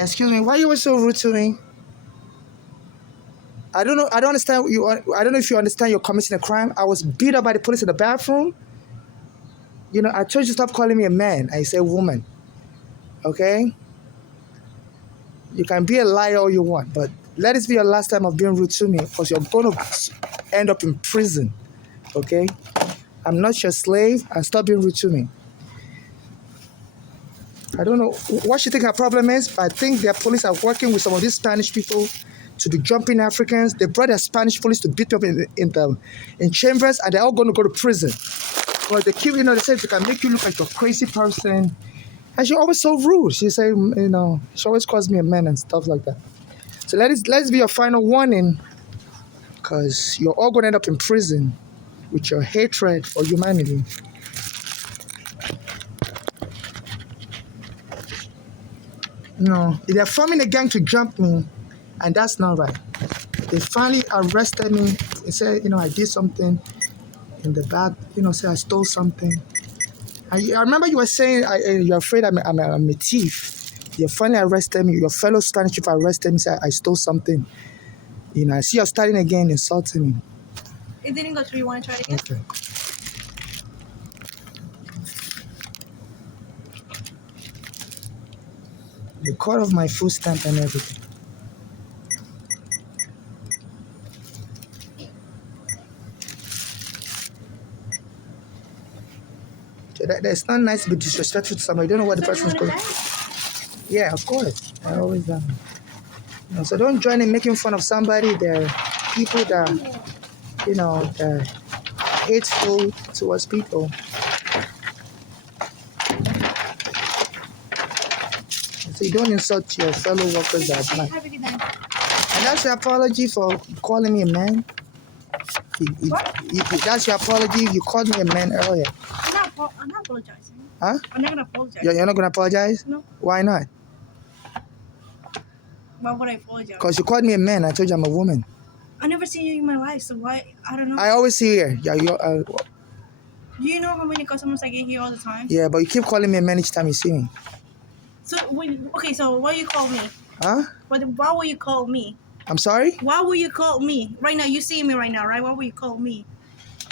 Excuse me, why you were so rude to me? I don't know. I don't understand you. I don't know if you understand you're committing a crime. I was beat up by the police in the bathroom. I told you to stop calling me a man. I said woman. Okay? You can be a liar all you want, but let this be your last time of being rude to me because you're going to end up in prison. Okay? I'm not your slave, and stop being rude to me. I don't know what you think our problem is, but I think their police are working with some of these Spanish people to be jumping Africans. They brought their Spanish police to beat up in chambers, and they're all going to go to prison. But they keep, they say they can make you look like a crazy person. And she's always so rude. She say, she always calls me a man and stuff like that. So let's be your final warning, because you're all going to end up in prison with your hatred for humanity. They're forming a gang to jump me, and that's not right. They finally arrested me. They said, I did something in the back, say I stole something. I remember you were saying you're afraid I'm a thief. You finally arrested me. Your fellow Spanish people arrested me, said I stole something. I see you're starting again, insulting me. It didn't go through. You want to try it again? Okay. They cut off my food stamp and everything. So it's not nice to be disrespectful to somebody. You don't know what the person's going. Yeah, of course. I always am. So don't join in making fun of somebody. There are people that, they're hateful towards people. So you don't insult your fellow workers that much. And that's your apology for calling me a man? That's your apology? You called me a man earlier. I'm not apologizing. Huh? I'm not going to apologize. You're not going to apologize? No. Why not? Why would I apologize? Because you called me a man. I told you I'm a woman. I never seen you in my life, so why? I don't know. I always see you here. Do you know how many customers I get here all the time? Yeah, but you keep calling me a man each time you see me. So so why you call me? Huh? Why will you call me? I'm sorry? Why will you call me? Right now, you see me right now, right? Why will you call me?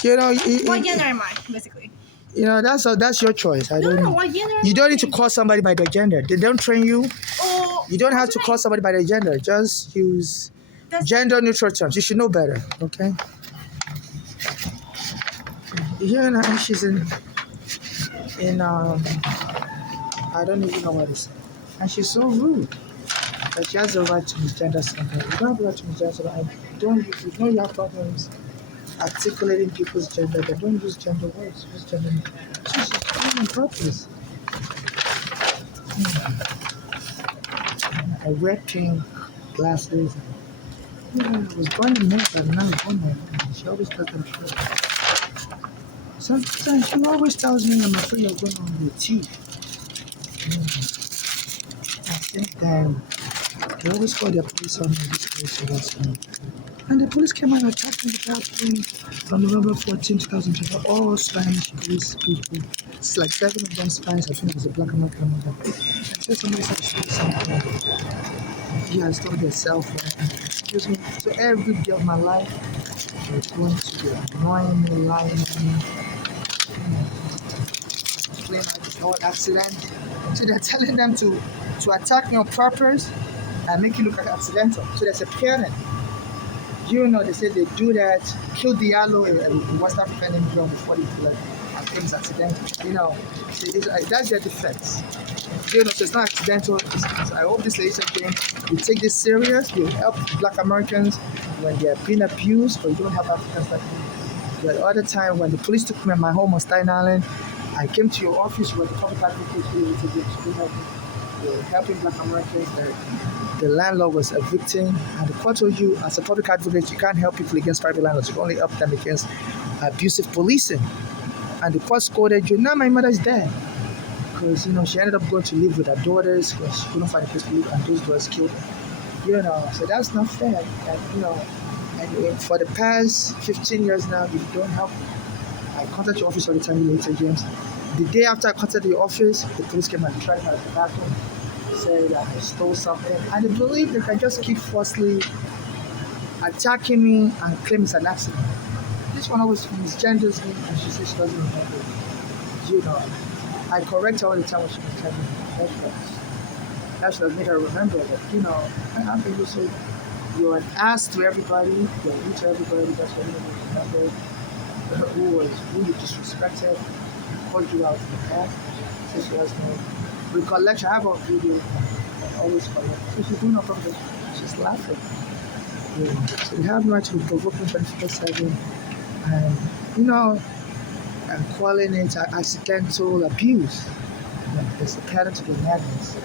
What gender am I, basically? That's your choice. I don't know. What gender? You don't need to call somebody by their gender. They don't train you. You don't have to call somebody by their gender. Just use gender neutral terms. You should know better, okay? She's in I don't even know what to say. And she's so rude. That she has the right to misgender somebody. You don't have the right to misgender somebody. You have problems articulating people's gender, but don't use gender words. Use gender. She's doing on purpose. I wear pink glasses. I was born in America, I'm not born there. She always does that shit. Sometimes she always tells me I'm afraid of going on with teeth. I think they always call their police on me this place, so that's me. And the police came and attacked me on November 14, 2012. All Spanish police people. It's like 7 of them Spanish. I think it was a black American mother. I said somebody said she was something. Yeah, I stole their cell phone. Excuse me. So every day of my life, they're going to be annoying me, lying to me. Claim I got accident. So they're telling them to attack me on purpose and make you look like accidental. So there's a parent. They say they do that, kill Diallo in West African Indian before they kill it, and things accidental. That's their defense. So it's not accidental. I hope this legislation you take this serious. You help Black Americans when they are being abused, but you don't have Africans like me. The other time when the police took me at my home on Staten Island, I came to your office where the public advocate you're helping Black Americans. The landlord was a victim, and the court told you, as a public advocate, you can't help people against private landlords. You can only help them against abusive policing. And the court scolded you. Now my mother's dead because she ended up going to live with her daughters because she couldn't find a place to live, and those daughters killed her. So that's not fair. And for the past 15 years now, you don't help. I contact your office all the time, James. The day after I contacted your office, the police came and tried her at the bathroom. said I stole something. And they believe they can just keep falsely attacking me and claim it's an accident. This one always misgenders me and she says she doesn't remember it. You know, I correct her all the time when she was telling me that should have made her remember that, you know, I have people say you're an ass to everybody, you're rude to everybody, that's what everybody remembered. Who you disrespected, called you out in the past, so she has no recollection. I have a video I always collect. So she's doing her something, she's laughing. You know, so we have no right to be provoking 24/7 and, you know, and calling it accidental abuse. You know, there's a pattern to the madness.